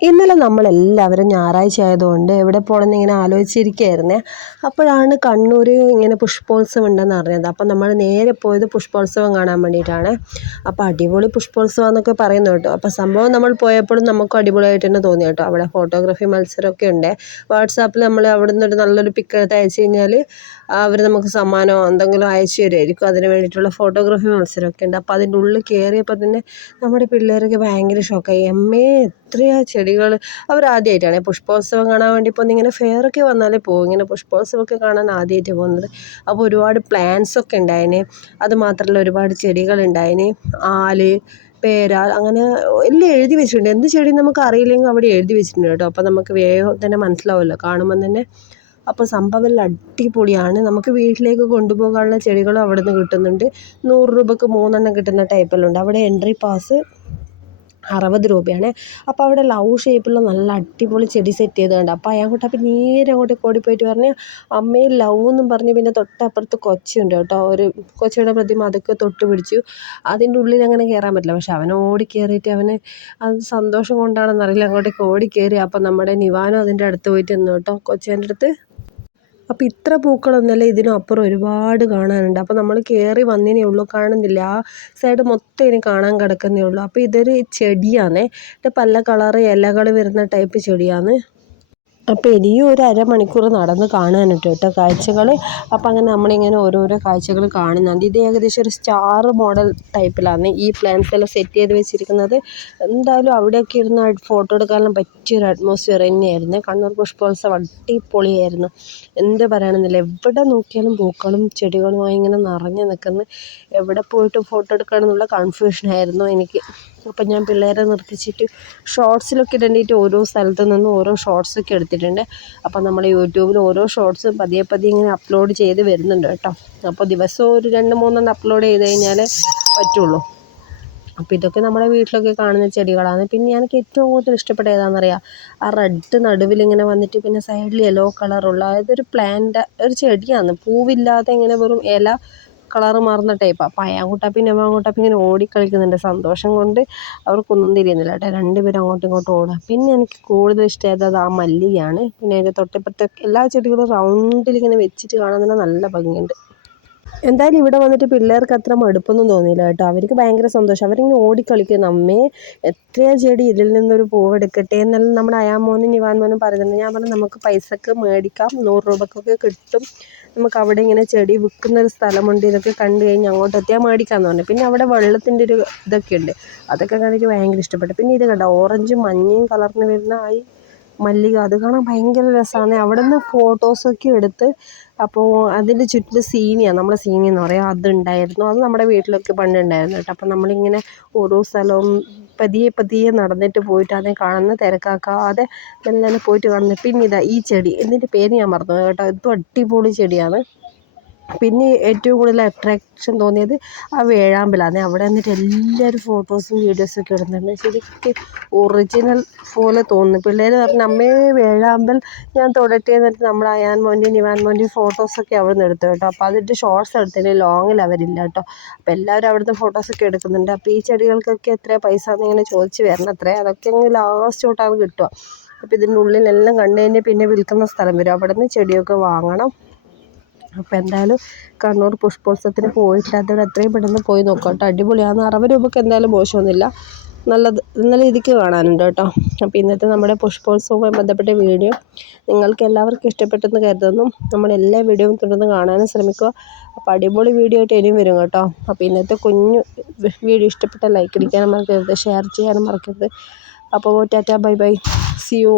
ഇന്നലെ നമ്മളെല്ലാവരും ഞായറാഴ്ച ആയതുകൊണ്ട് എവിടെ പോകണമെന്ന് ഇങ്ങനെ ആലോചിച്ചിരിക്കുകയായിരുന്നേ. അപ്പോഴാണ് കണ്ണൂർ ഇങ്ങനെ പുഷ്പോത്സവം ഉണ്ടെന്ന് അറിഞ്ഞത്. അപ്പം നമ്മൾ നേരെ പോയത് പുഷ്പോത്സവം കാണാൻ വേണ്ടിയിട്ടാണ്. അപ്പോൾ അടിപൊളി പുഷ്പോത്സവം എന്നൊക്കെ പറയുന്നു കേട്ടോ. അപ്പോൾ സംഭവം നമ്മൾ പോയപ്പോഴും നമുക്ക് അടിപൊളിയായിട്ട് തന്നെ തോന്നി കേട്ടോ. അവിടെ ഫോട്ടോഗ്രാഫി മത്സരമൊക്കെ ഉണ്ട്. വാട്സാപ്പിൽ നമ്മൾ അവിടെ നിന്നൊരു നല്ലൊരു പിക്ക് എടുത്ത് അയച്ചു കഴിഞ്ഞാൽ അവർ നമുക്ക് സമ്മാനമോ എന്തെങ്കിലും അയച്ചു തരുമായിരിക്കും. അതിന് വേണ്ടിയിട്ടുള്ള ഫോട്ടോഗ്രാഫി മത്സരമൊക്കെ ഉണ്ട്. അപ്പോൾ അതിന്റെ ഉള്ളിൽ കയറിയപ്പോൾ തന്നെ നമ്മുടെ പിള്ളേരൊക്കെ ഭയങ്കര ഷോക്കായി എമ്മേ എത്രയാ ചെടികൾ അവർ ആദ്യമായിട്ടാണ് പുഷ്പോത്സവം കാണാൻ വേണ്ടി ഇപ്പോൾ ഇങ്ങനെ ഫെയറൊക്കെ വന്നാലേ പോകും ഇങ്ങനെ പുഷ്പോത്സവമൊക്കെ കാണാൻ ആദ്യമായിട്ട് പോകുന്നത്. അപ്പോൾ ഒരുപാട് പ്ലാന്റ്സ് ഒക്കെ ഉണ്ടായിന്. അത് മാത്രമല്ല ഒരുപാട് ചെടികൾ ഉണ്ടായിന് ആൽ പേര അങ്ങനെ എല്ലാം എഴുതി വെച്ചിട്ടുണ്ട്. എന്ത് ചെടി നമുക്ക് അറിയില്ലെങ്കിൽ അവിടെ എഴുതി വെച്ചിട്ടുണ്ട് കേട്ടോ. അപ്പോൾ നമുക്ക് വേഗം തന്നെ മനസ്സിലാവുമല്ലോ. കാണുമ്പം തന്നെ അപ്പോൾ സംഭവം എല്ലാം അടിപൊളിയാണ്. നമുക്ക് വീട്ടിലേക്ക് കൊണ്ടുപോകാനുള്ള ചെടികളും അവിടെ നിന്ന് കിട്ടുന്നുണ്ട്. നൂറ് രൂപയ്ക്ക് മൂന്നെണ്ണം കിട്ടുന്ന ടൈപ്പെല്ലാം അവിടെ എൻട്രി പാസ് അറുപത് രൂപയാണ്. അപ്പോൾ അവിടെ ലവ് ഷേപ്പിലുള്ള നല്ല അടിപൊളി ചെടി സെറ്റ് ചെയ്ത് കണ്ട്. അപ്പോൾ അയാൾക്കൂട്ട് അപ്പം നേരെ അങ്ങോട്ട് ഓടി പോയിട്ട് പറഞ്ഞ് അമ്മേ ലവ് എന്നും പറഞ്ഞ് പിന്നെ തൊട്ടപ്പുറത്ത് കൊച്ചുണ്ട് കേട്ടോ. ഒരു കൊച്ചയുടെ പ്രതിമ അതൊക്കെ തൊട്ട് പിടിച്ചു. അതിന്റെ ഉള്ളിൽ അങ്ങനെ കയറാൻ പറ്റില്ല. പക്ഷെ അവൻ ഓടി കയറിയിട്ട് അവന് അത് സന്തോഷം കൊണ്ടാണെന്നറിയില്ല അങ്ങോട്ടേക്ക് ഓടി കയറി അപ്പോൾ നമ്മുടെ നിവാനോ അതിന്റെ അടുത്ത് പോയിട്ട് നിന്നു കേട്ടോ. കൊച്ചേന്റെ അടുത്ത് അപ്പോൾ ഇത്ര പൂക്കളൊന്നുമല്ല ഇതിനപ്പുറം ഒരുപാട് കാണാനുണ്ട്. അപ്പോൾ നമ്മൾ കയറി വന്നതിനേ ഉള്ളൂ കാണുന്നില്ല. ആ സൈഡ് മൊത്തം ഇനി കാണാൻ കിടക്കുന്നേ ഉള്ളൂ. അപ്പോൾ ഇതൊരു ചെടിയാണേ. ഇത് പല കളറ് ഇലകൾ വരുന്ന ടൈപ്പ് ചെടിയാണ് അപ്പോൾ ഇനിയും ഒരു അരമണിക്കൂർ നടന്ന് കാണാനുണ്ട് കേട്ടോ കാഴ്ചകൾ അപ്പോൾ അങ്ങനെ നമ്മളിങ്ങനെ ഓരോരോ കാഴ്ചകൾ കാണുന്നുണ്ട്. ഇത് ഏകദേശം ഒരു സ്റ്റാർ മോഡൽ ടൈപ്പിലാണ് ഈ പ്ലാന്റ്സ് എല്ലാം സെറ്റ് ചെയ്ത് വെച്ചിരിക്കുന്നത്. എന്തായാലും അവിടെയൊക്കെ ഇരുന്ന് ഫോട്ടോ എടുക്കാനെല്ലാം പറ്റിയൊരു അറ്റ്മോസ്ഫിയർ തന്നെയായിരുന്നു. കണ്ണൂർ പുഷ്പോത്സവം അടിപൊളിയായിരുന്നു. എന്ത് പറയണമെന്നില്ല എവിടെ നോക്കിയാലും പൂക്കളും ചെടികളുമായി ഇങ്ങനെ നിറഞ്ഞു നിൽക്കുന്നു. എവിടെ പോയിട്ട് ഫോട്ടോ എടുക്കണം എന്നുള്ള കൺഫ്യൂഷനായിരുന്നു എനിക്ക്. അപ്പം ഞാൻ പിള്ളേരെ നിർത്തിച്ചിട്ട് ഷോർട്സിലൊക്കെ ഇടേണ്ടിയിട്ട് ഓരോ സ്ഥലത്തു നിന്നും ഓരോ ഷോർട്സൊക്കെ എടുത്തിട്ടുണ്ട്. അപ്പോൾ നമ്മൾ യൂട്യൂബിൽ ഓരോ ഷോർട്സും പതിയെ പതിയെ ഇങ്ങനെ അപ്ലോഡ് ചെയ്ത് വരുന്നുണ്ട് കേട്ടോ. അപ്പോൾ ദിവസവും ഒരു രണ്ട് മൂന്നെണ്ണം അപ്ലോഡ് ചെയ്ത് കഴിഞ്ഞാൽ പറ്റുള്ളൂ. അപ്പോൾ ഇതൊക്കെ നമ്മുടെ വീട്ടിലൊക്കെ കാണുന്ന ചെടികളാണ്. പിന്നെ എനിക്ക് ഏറ്റവും കൂടുതൽ ഇഷ്ടപ്പെട്ട ഏതാണെന്നറിയാം ആ റെഡ് നടുവിൽ ഇങ്ങനെ വന്നിട്ട് പിന്നെ സൈഡിൽ യെല്ലോ കളറുള്ള അതൊരു പ്ലാന്റ് ഒരു ചെടിയാണ്. പൂവില്ലാതെ ഇങ്ങനെ വെറും ഇല കളറ് മാറുന്ന ടൈപ്പാണ് പിന്നെ അയാങ്കുട്ടപ്പി പിന്നെ ഇങ്ങനെ ഓടിക്കളിക്കുന്നുണ്ട് സന്തോഷം കൊണ്ട് അവർക്കൊന്നും തിരിയുന്നില്ല കേട്ടോ. രണ്ടുപേരും അങ്ങോട്ടും ഇങ്ങോട്ടും ഓടുക പിന്നെ എനിക്ക് കൂടുതൽ ഇഷ്ടമായത് ആ മല്ലികയാണ് പിന്നെ അതിന്റെ തൊട്ടിപ്പുറത്തെ എല്ലാ ചെടികളും റൗണ്ടിലിങ്ങനെ വെച്ചിട്ട് കാണാൻ തന്നെ നല്ല ഭംഗിയുണ്ട്. എന്തായാലും ഇവിടെ വന്നിട്ട് പിള്ളേർക്ക് അത്ര മടുപ്പൊന്നും തോന്നിയില്ല കേട്ടോ. അവർക്ക് ഭയങ്കര സന്തോഷം. അവരിങ്ങനെ ഓടിക്കളിക്കുന്നു അമ്മേ എത്രയാ ചെടി ഇതിൽ നിന്നൊരു പൂവെടുക്കട്ടെ? എന്നെല്ലാം നമ്മുടെ അയാമോനും നിവാൻ മോനും പറയുന്നുണ്ട് ഞാൻ പറഞ്ഞു നമുക്ക് പൈസക്ക് മേടിക്കാം. നൂറ് രൂപക്കൊക്കെ കിട്ടും. നമുക്ക് അവിടെ ഇങ്ങനെ ചെടി വിൽക്കുന്ന ഒരു സ്ഥലമുണ്ട്. ഇതൊക്കെ കണ്ടു കഴിഞ്ഞ് അങ്ങോട്ട് എത്തിയാൽ മേടിക്കാമെന്ന് പറഞ്ഞു. പിന്നെ അവിടെ വെള്ളത്തിന്റെ ഒരു ഇതൊക്കെ ഉണ്ട്. അതൊക്കെ കണ്ടിട്ട് ഭയങ്കര ഇഷ്ടപ്പെട്ടു. പിന്നെ ഇത് കണ്ടോ? ഓറഞ്ചും മഞ്ഞയും കളറിന് വരുന്ന ആയി മല്ലിക അത് കാണാൻ ഭയങ്കര രസമാണ് അവിടെ നിന്ന് ഫോട്ടോസൊക്കെ എടുത്ത് അപ്പോൾ അതിന്റെ ചുറ്റിലും സീനിയാണ് നമ്മുടെ സീനി എന്ന് പറയുക അതുണ്ടായിരുന്നു. അത് നമ്മുടെ വീട്ടിലൊക്കെ പണ്ടുണ്ടായിരുന്നു കേട്ടോ. അപ്പോൾ നമ്മളിങ്ങനെ ഓരോ സ്ഥലവും പതിയെ പതിയെ നടന്നിട്ട് പോയിട്ട് അതിനെ കാണുന്ന തിരക്കാക്കാതെ മെല്ലെ പോയിട്ട് കാണുന്നത് പിന്നെ ഇതാ ഈ ചെടി എന്നിട്ട് പേര് ഞാൻ മറന്നു കേട്ടോ. ഇതും അടിപൊളി ചെടിയാണ്. പിന്നെ ഏറ്റവും കൂടുതൽ അട്രാക്ഷൻ തോന്നിയത് ആ വേഴാമ്പലാണ് അവിടെ നിന്നിട്ട് എല്ലാവരും ഫോട്ടോസും വീഡിയോസും ഒക്കെ ഇടുന്നുണ്ട്. ശരിക്കും ഒറിജിനൽ പോലെ തോന്നുന്നു പിള്ളേർ പറഞ്ഞു അമ്മേ വേഴാമ്പൽ ഞാൻ തൊടട്ടെ എന്നിട്ട് നമ്മൾ അയാൻ മോന്റെയും നിവാൻ മോന്റെയും ഫോട്ടോസൊക്കെ അവിടെ നിന്ന് എടുത്തു കേട്ടോ. അപ്പോൾ അതിന്റെ ഷോർട്സ് എടുത്തില്ല. ലോങ്ങിൽ അവരില്ല കേട്ടോ. അപ്പോൾ എല്ലാവരും അവിടുന്ന് ഫോട്ടോസൊക്കെ എടുക്കുന്നുണ്ട്. അപ്പോൾ ഈ ചെടികൾക്കൊക്കെ എത്ര പൈസ എന്നിങ്ങനെ ചോദിച്ച് വരണം. അത്രേ. അതൊക്കെ അങ്ങ് ലാസ്റ്റ് തൊട്ടാണ് കിട്ടുക. അപ്പോൾ ഇതിന്റെ ഉള്ളിലെല്ലാം കണ്ടു കഴിഞ്ഞാൽ പിന്നെ വിൽക്കുന്ന സ്ഥലം വരും. അവിടെ നിന്ന് ചെടിയൊക്കെ വാങ്ങണം. അപ്പോൾ എന്തായാലും കണ്ണൂർ പുഷ്പോത്സവത്തിന് പോയിട്ടില്ലാത്തവർ എത്രയും പെട്ടെന്ന് പോയി നോക്കാം അടിപൊളിയാണ് അറുപത് രൂപയ്ക്ക് എന്തായാലും മോശമൊന്നുമില്ല. നല്ലത് നല്ല രീതിക്ക് കാണാനുണ്ട് കേട്ടോ. അപ്പോൾ ഇന്നത്തെ നമ്മുടെ പുഷ്പോത്സവവുമായി ബന്ധപ്പെട്ട വീഡിയോ നിങ്ങൾക്ക് എല്ലാവർക്കും ഇഷ്ടപ്പെട്ടെന്ന് കരുതുന്നു. നമ്മൾ എല്ലാ വീഡിയോയും തുടർന്ന് കാണാനും ശ്രമിക്കുക. അപ്പോൾ അടിപൊളി വീഡിയോ ആയിട്ട് ഇനിയും വരും കേട്ടോ. അപ്പോൾ ഇന്നത്തെ കുഞ്ഞു വീഡിയോ ഇഷ്ടപ്പെട്ട ലൈക്ക് അടിക്കാനും മറക്കരുത്. ഷെയർ ചെയ്യാനും മറക്കരുത്. അപ്പോൾ tata bye bye. See you